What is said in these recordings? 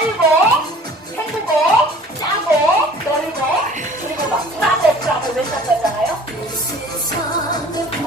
깔고 헹구고 짜고 널고 그리고 막 짜고 짜고 외쳤다잖아요? 이 세상을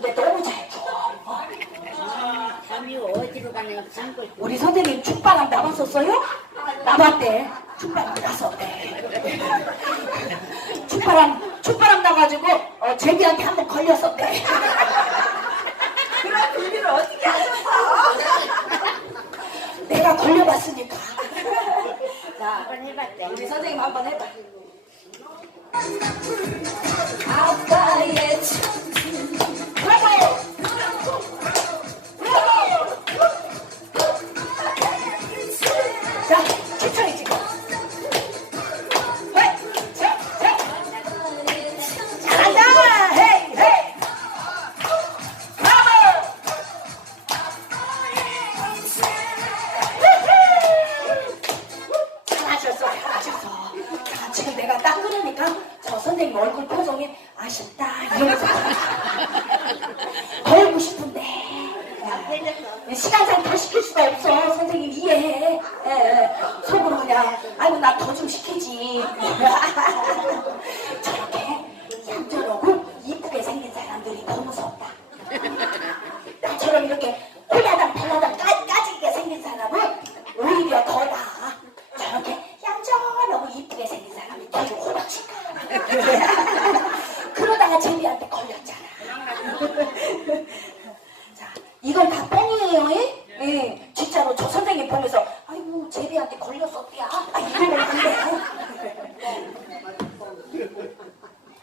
추는데 너무 잘 춰. 어. 감이 어디로 가냐 장걸 우리 선생님 춤바람 나봤었어요? 나봤대. 춤바람 나섰대. 춤바람 춤바람 나가지고 어, 제비한테 한 번 걸렸었대. 그런 비밀을 어떻게 하셨어? 내가 걸려봤으니까. 자, 한번 해봤대 우리 선생님 한번 해봐. 아빠의 브 선생님 얼굴 표정이 아쉽다 이러면서 걸고 싶은데 야, 시간상 다 시킬 수가 없어 선생님 이해해 예, 예. 속으로 그냥 아이고 나 더 좀 시키지 저렇게 얌전하고 이쁘게 생긴 사람들이 더 무섭다 나처럼 이렇게 콜라당 발라당 까- 까지게 생긴 사람은 오히려 더 나아. 저렇게 얌전하고 이쁘게 생긴 사람이 되게 호박식가. 아, 사람한테 걸렸어, 띠야. 아, 이놈 근데.